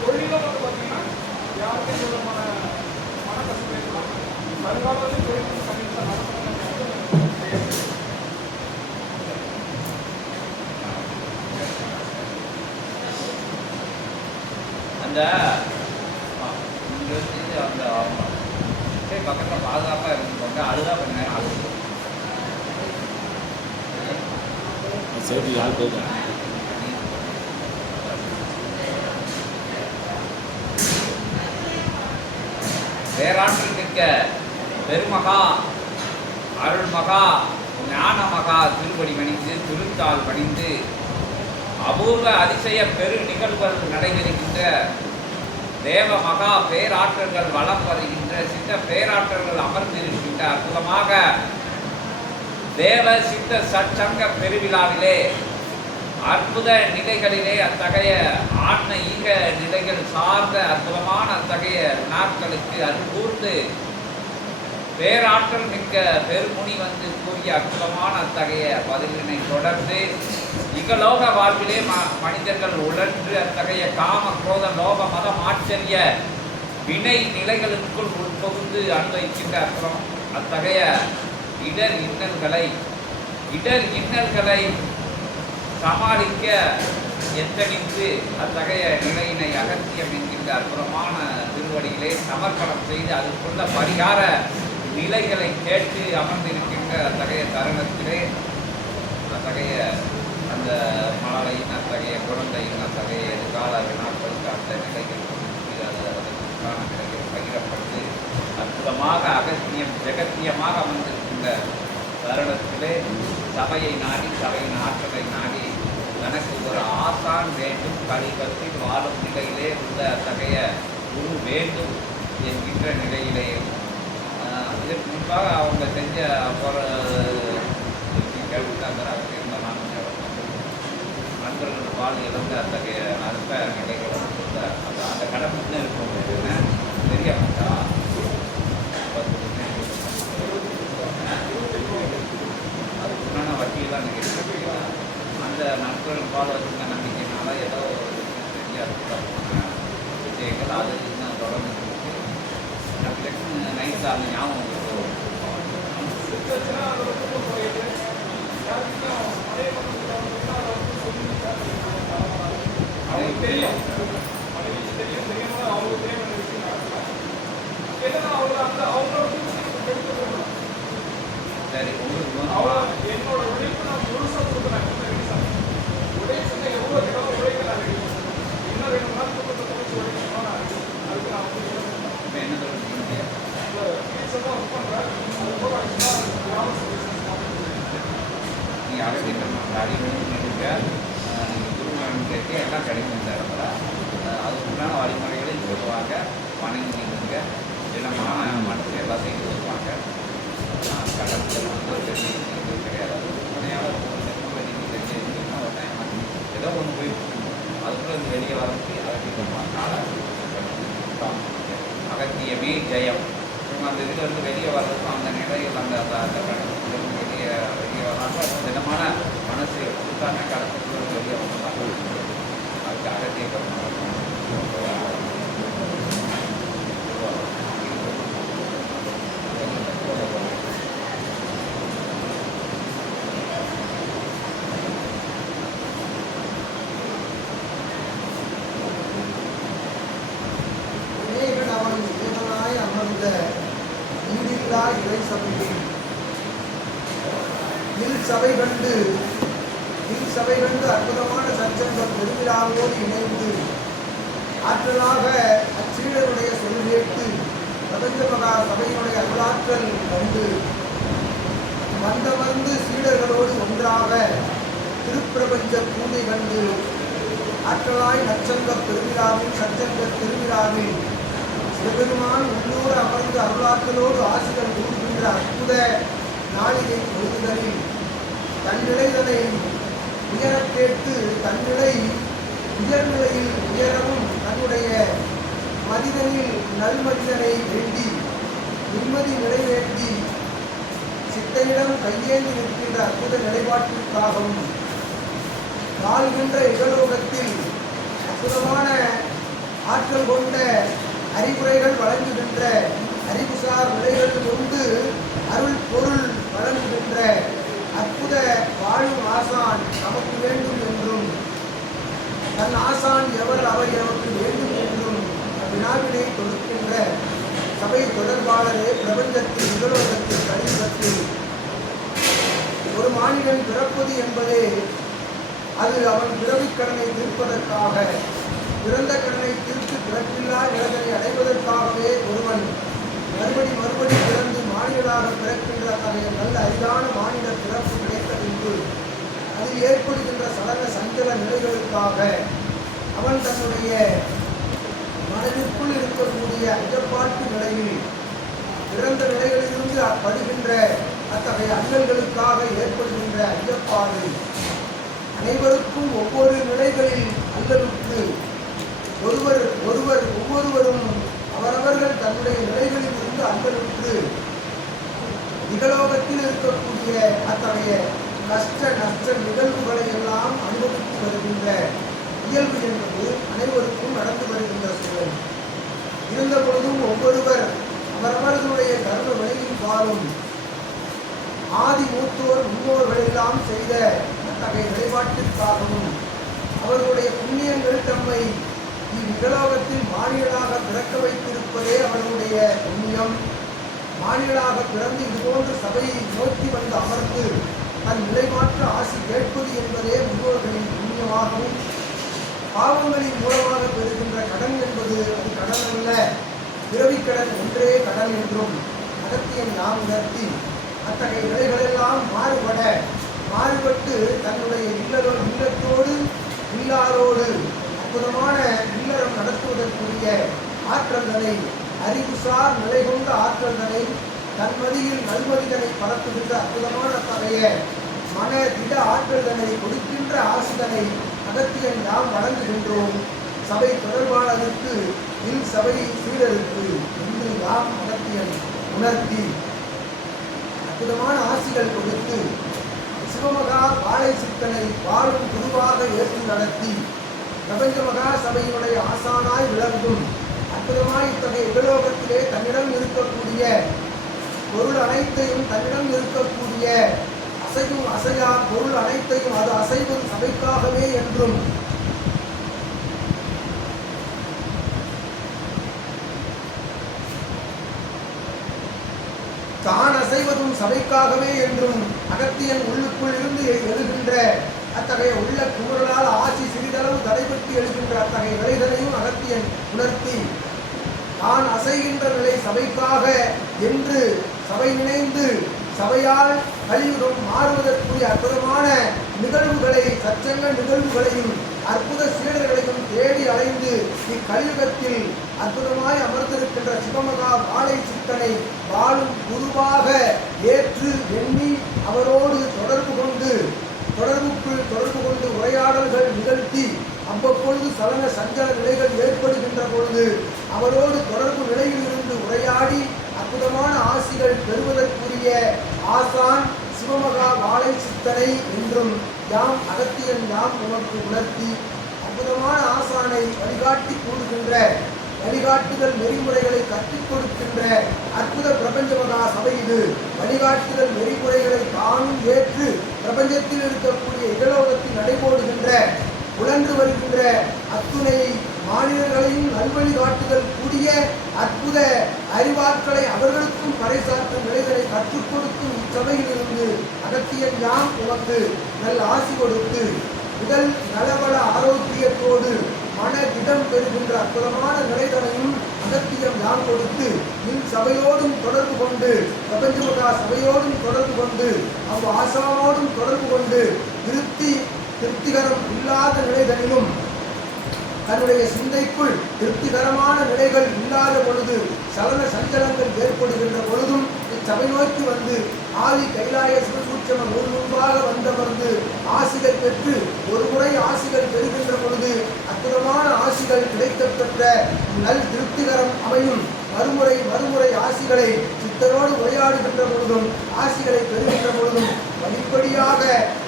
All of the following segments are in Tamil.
தொழிலும் வந்து பார்த்தீங்கன்னா யாருக்கும் எந்த விதமான மன கஷ்டம் இருக்கலாம் வருங்காலத்தில் தொழில் அந்த ஆ, அந்த சரி பக்கத்தில் பாதுகாப்பாக இருந்துக்கோங்க அதுதான் கொஞ்ச நேரம் அழுது சேஃப்டி ஆள் போயிருக்கேன் பேராற்றல் மிக்க பெருமகா அருள்மகா ஞானமகா திருப்படி பணிந்து திருத்தால் பணிந்து அபூர்வ அதிசய பெரு நிகழ்வுகள் நடைபெறுகின்ற தேவ மகா பேராற்றல்கள் வலம் வருகின்ற சித்த பேராற்றல்கள் அமர்ந்திருக்கின்ற அற்புதமாக தேவ சித்த சச்சங்க பெருவிழாவிலே அற்புத நிலைகளிலே அத்தகைய ஆன்ம ஈக நிலைகள் சார்ந்த அற்புதமான அத்தகைய நாட்களுக்கு அன்பூர்ந்து பேராற்றல் மிக்க பெருமுனி வந்து கூறிய அற்புதமான அத்தகைய பதிலினை தொடர்ந்து இகலோக வாழ்விலே ம மனிதர்கள் உழன்று அத்தகைய காம குரோத லோக மதம் ஆச்சரிய வினை நிலைகளுக்குள் உட்பகுந்து அனுபவிக்கின்ற அப்புறம் அத்தகைய இடர் இன்னல்களை இடர் இன்னல்களை சமாளிக்க எத்தனித்து அத்தகைய நிலையினை அகத்தியம் என்கின்ற அற்புதமான திருவடியிலே சமர்ப்பணம் செய்து அதற்குள்ள பரிகார நிலைகளை கேட்டு அமர்ந்திருக்கின்ற அத்தகைய தருணத்திலே அத்தகைய அந்த மாலையின் அத்தகைய குழந்தையின் அத்தகைய எதிர்கால வினாக்களுக்கு அந்த நிலைகள் அது அதற்கான நிலைகள் பகிரப்பட்டு அற்புதமாக அகத்தியம் ஜெகத்தியமாக அமர்ந்திருக்கின்ற வருடத்திலே சபையை நாடி சபையின் ஆற்றலை நாடி எனக்கு ஒரு ஆசான் வேண்டும். கலிபத்தில் வாழும் நிலையிலே உள்ள அத்தகைய குரு வேண்டும் என்கின்ற நிலையிலே. இதற்கு முன்பாக அவங்க செஞ்ச அப்புறம் அவங்க இருந்த நண்பர்கள் வாழ் இழந்த அத்தகைய அற்ப நிலைகளை அந்த அந்த அந்த கடமைன்னு இருக்கும் பெரிய மாட்டா முன்னாடி வட்டியெல்லாம் அந்த நண்பர்கள் ஃபாலோ வச்சுருந்த நம்பிக்கைனால ஏதோ ஒரு விஷயங்கள் அது இன்னும் தொடர்ந்து இருக்கு. அந்த ஞாபகம் வரும். சபை கண்டு சபை கண்டு அற்புதமான சச்சங்கம் பெருவிழாவோடு இணைந்து ஆற்றலாக அச்சீடருடைய சொல் கேட்டு பிரபஞ்ச மகா சபையினுடைய அருளாற்றல் கண்டு வந்தமர்ந்து சீடர்களோடு ஒன்றாக திருப்பிரபஞ்ச பூஜை கண்டு ஆற்றலாய் நச்சங்க பெருவிழாவில் சச்சங்க திருவிழாவில் சிவபெருமான் உள்ளூர் அமர்ந்து அருளாற்றலோடு ஆசிரியர் கூறுகின்ற அற்புத நாளிகை பொழுதுகளில் தன்னிலைகளை உயரக் கேட்டு தன்னிலை உயர்நிலையில் உயரவும் தன்னுடைய மனிதனில் நல்மனிதனை வேண்டி நிம்மதி நிறைவேற்றி சித்தையிடம் கையேந்தி நிற்கின்ற அற்புத நிலைப்பாட்டிற்காகவும் வாழ்கின்ற இகலோகத்தில் அற்புதமான ஆற்றல் கொண்ட அறிவுரைகள் வழங்குகின்ற அறிவுசார் நிலைகள் கொண்டு அருள் பொருள் வழங்குகின்ற அற்புத வாழும் ஆசான் நமக்கு வேண்டும் என்றும் தன் ஆசான் எவர் அவர் எமக்கு வேண்டும் என்றும் வினாவினை தொடுக்கின்ற சபை தொடர்பாளரே பிரபஞ்சத்தில் இகலோகத்தில் கடிதத்தில் ஒரு மாநிலம் பிறப்பது என்பதே அது அவன் பிறவிக் கடனை தீர்ப்பதற்காக பிறந்த கடனை தீர்த்து பிறப்பில்லா நிலங்களை அடைவதற்காகவே ஒருவன் மறுபடி மறுபடி பிறந்து மாநிலாக பிறக்கின்ற அத்தகைய நல்ல அரிதான மாநில பிறப்பு கிடைக்கும் பின்பு அது ஏற்படுகின்ற சடல சஞ்சல நிலைகளுக்காக அவன் தன்னுடைய மனதிற்குள் இருக்கக்கூடிய ஐயப்பாட்டு நிலையில் பிறந்த நிலைகளிலிருந்து படுகின்ற அத்தகைய அல்லல்களுக்காக ஏற்படுகின்ற ஐயப்பாடு அனைவருக்கும் ஒவ்வொரு நிலைகளில் அல்லலுக்கு ஒருவர் ஒருவர் ஒவ்வொருவரும் அவரவர்கள் தன்னுடைய நிலைகளில் இருந்து அல்லலுக்கு நிகழோகத்தில் இருக்கக்கூடிய அத்தகைய கஷ்ட நஷ்ட நிகழ்வுகளை எல்லாம் அனுபவித்து வருகின்ற இயல்பு என்பது அனைவருக்கும் நடந்து வருகின்ற சூழல் இருந்த பொழுதும் ஒவ்வொருவர் அவரவர்களுடைய கர்ம வழியில் பாலும் ஆதி மூத்தோர் முன்னோர்களெல்லாம் செய்த அத்தகைய நிலைப்பாட்டிற்காகவும் அவர்களுடைய புண்ணியங்கள் தம்மை இவ்விகலோகத்தில் மானியலாக பிறக்க வைத்திருப்பதே அவர்களுடைய புண்ணியம். மானியலாக பிறந்து இதுபோன்று சபையை நோக்கி வந்து அமர்ந்து தன் நிலைமாற்ற ஆசி கேட்பது என்பதே முன்னோர்களின் புண்ணியமாகவும் பாவங்களின் மூலமாக பெறுகின்ற கடன் என்பது அது கடன் அல்ல. பிறவிக்கடன் ஒன்றே கடன் என்றும் அகத்தியன் நாம் உணர்த்தி அத்தகைய நிலைகளெல்லாம் மாறுபட மாறுபட்டு தன்னுடைய இல்லதோ இல்லத்தோடு இல்லாரோடு அற்புதமான இல்லறம் நடத்துவதற்குரிய ஆற்றல்களை அறிவுசார் நிலை கொண்ட ஆற்றல்களை தன்மதியில் நல்மதிதனை பரப்புகின்ற அற்புதமான அத்தகைய மன திட ஆற்றல்களை கொடுக்கின்ற ஆசிதனை அகத்தியன் நாம் வழங்குகின்றோம் சபை தொடர்பாளருக்கு இல் சபை சீரருக்கு என்று நாம் அகத்தியன் உணர்த்தி. அற்புதமான ஆசிகள் கொடுத்து சிவமகா பாலை சித்தனை வாழும் குருவாக ஏற்று நடத்தி பிரபஞ்ச மகா சபையினுடைய ஆசானாய் விளங்கும் அற்புதமாய் இத்தகைய உபலோகத்திலே தன்னிடம் இருக்கக்கூடிய பொருள் அனைத்தையும் தன்னிடம் இருக்கக்கூடிய அசையும் அசையா பொருள் அனைத்தையும் அது அசைவும் சபைக்காகவே என்றும். தான் அசைவதும் சபைக்காகவே என்றும் அகத்தியன் உள்ளுக்குள் இருந்து எழுகின்ற அத்தகைய உள்ள குமரலால் ஆட்சி சிறிதளவு தடைபட்டு எழுகின்ற அத்தகைய நிலைகளையும் அகத்தியன் உணர்த்தி தான் அசைகின்ற நிலை சபைக்காக என்று சபை இணைந்து சபையால் கலியுகம் மாறுவதற்குரிய அற்புதமான நிகழ்வுகளை சச்சங்க நிகழ்வுகளையும் அற்புத சீடர்களையும் தேடி அலைந்து இக்கலியுகத்தில் அற்புதமாய் அமர்ந்திருக்கின்ற சிவமகா வாழை சித்தனை வாழும் குருவாக ஏற்று எண்ணி அவரோடு தொடர்பு கொண்டு தொடர்புக்குள் தொடர்பு கொண்டு உரையாடல்கள் நிகழ்த்தி அவ்வப்பொழுது சலன சஞ்சல நிலைகள் ஏற்படுகின்ற பொழுது அவரோடு தொடர்பு நிலையில் இருந்து உரையாடி அற்புதமான ஆசிகள் பெறுவதற்குரிய ஆசான் சிவமகா வாழை சித்தனை என்றும் யாம் அகத்தியன் யாம் உமக்கு உணர்த்தி அற்புதமான ஆசானை வழிகாட்டி கூறுகின்ற வழிகாட்டுதல் நெறிமுறைகளை கற்றுக் கொடுக்கின்ற அற்புத பிரபஞ்ச மகா சபை இது. வழிகாட்டுதல் நெறிமுறைகளை தானும் ஏற்று பிரபஞ்சத்தில் இருக்கக்கூடிய இடலோகத்தில் நடைபோடுகின்ற உழன்று வருகின்ற அத்துணை மாநிலங்களையும் நல்வழி காட்டுதல் கூடிய அற்புத அறிவாற்றலை அவர்களுக்கும் பறைசாற்றும் நிலைகளை கற்றுக் கொடுக்கும் இச்சபையிலிருந்து அகத்தியன் யாம் உமக்கு நல் ஆசி கொடுத்து உடல் நலவள ஆரோக்கியத்தோடு மன திடம் பெறுகின்ற அற்புதமான நிலைகளையும் அகத்தியம் யாம் கொடுத்து இன் சபையோடும் தொடர்பு கொண்டு பிரபஞ்சமகா சபையோடும் தொடர்பு கொண்டு அவ் ஆசாவோடும் தொடர்பு கொண்டு திருப்தி திருப்திகரம் இல்லாத நிலைகளிலும் தன்னுடைய சிந்தைக்குள் திருப்திகரமான நிலைகள் இல்லாத பொழுது சலன சஞ்சலங்கள் ஏற்படுகின்ற பொழுதும் இச்சபை நோக்கி வந்து ஆதி கைலாய சிவசூட்சம ஒரு முன்பாக வந்தமர்ந்து ஆசிகள் பெற்று ஒரு முறை ஆசிகள் பெறுகின்ற பொழுது அற்புதமான ஆசிகள் கிடைக்க பெற்ற நல் திருப்திகரம் அமையும். மறுமுறை மறுமுறை ஆசிகளை சித்தரோடு உரையாடுகின்ற பொழுதும் ஆசிகளை பெறுகின்ற பொழுதும் படிப்படியாக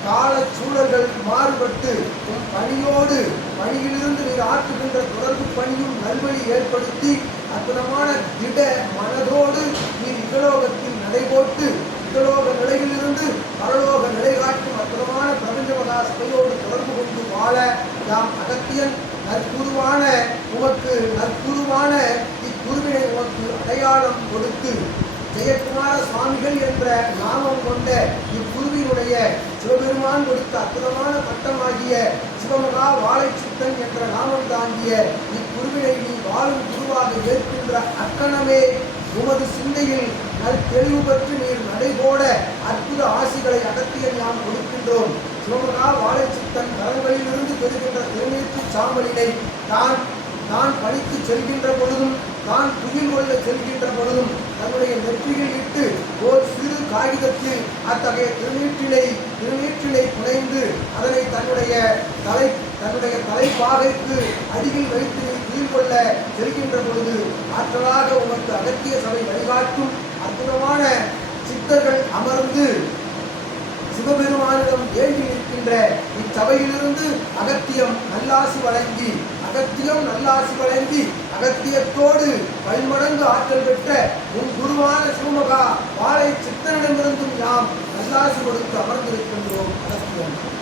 கால சூழல்கள் மாறுபட்டு உம் பணியோடு பணியிலிருந்து நீர் ஆற்றுகின்ற தொடர்பு பணியும் நல்வழி ஏற்படுத்தி அற்புதமான திட மனதோடு நீர் இகலோகத்தில் நடைபோட்டு இகலோக நிலையிலிருந்து பரலோக நிலை காட்டும் அற்புதமான பிரபஞ்ச மகா சபையோடு தொடர்பு கொண்டு வாழ நாம் அகத்தியன் நற்குருவான உமக்கு நற்குருவான இக்குருவினை உமக்கு அடையாளம் கொடுத்து ஜெயக்குமார சுவாமிகள் என்ற நாமம் கொண்ட இக்குருவினுடைய சிவபெருமான் கொடுத்த அற்புதமான பட்டமாகிய சிவமகா வாழைச்சித்தன் என்ற நாமம் தாங்கிய இக்குருவினை நீ வாழும் ஏற்கின்ற அக்கணமே உமது சிந்தையில் நல் தெளிவு பற்றி நீர் நடைபோட அற்புத ஆசிகளை அடர்த்திய நாம் கொடுக்கின்றோம். சிவமகா வாழைச்சித்தன் கரங்களிலிருந்து பெறுகின்ற திருநீற்று சாம்பலினை தான் தான் பணித்து செல்கின்ற பொழுதும் தான் துயில் கொள்ள செல்கின்ற பொழுதும் தன்னுடைய நெற்றியில் இட்டு ஓர் சிறு காகிதத்தில் அத்தகைய திருநீற்றிலை திருநீற்றிலை புனைந்து அதனை தன்னுடைய தலை தன்னுடைய தலைப்பாகைக்கு அருகில் வைத்து நீ துயில் கொள்ள செல்கின்ற பொழுது ஆற்றலாக உமக்கு அகத்திய சபை வழிகாட்டும் அற்புதமான சித்தர்கள் அமர்ந்து சிவபெருமானிடம் வேண்டி நிற்கின்ற இச்சபையிலிருந்து அகத்தியம் நல்லாசி வழங்கி அகத்தியம் நல்லாசி வழங்கி அகத்தியத்தோடு பல்மடங்கு ஆற்றல் பெற்ற உன் குருவான சிவமகா வாழை சித்தனிடமிருந்தும் நாம் நல்லாசி கொடுத்து அமர்ந்திருக்கின்றோம். அகத்தியம்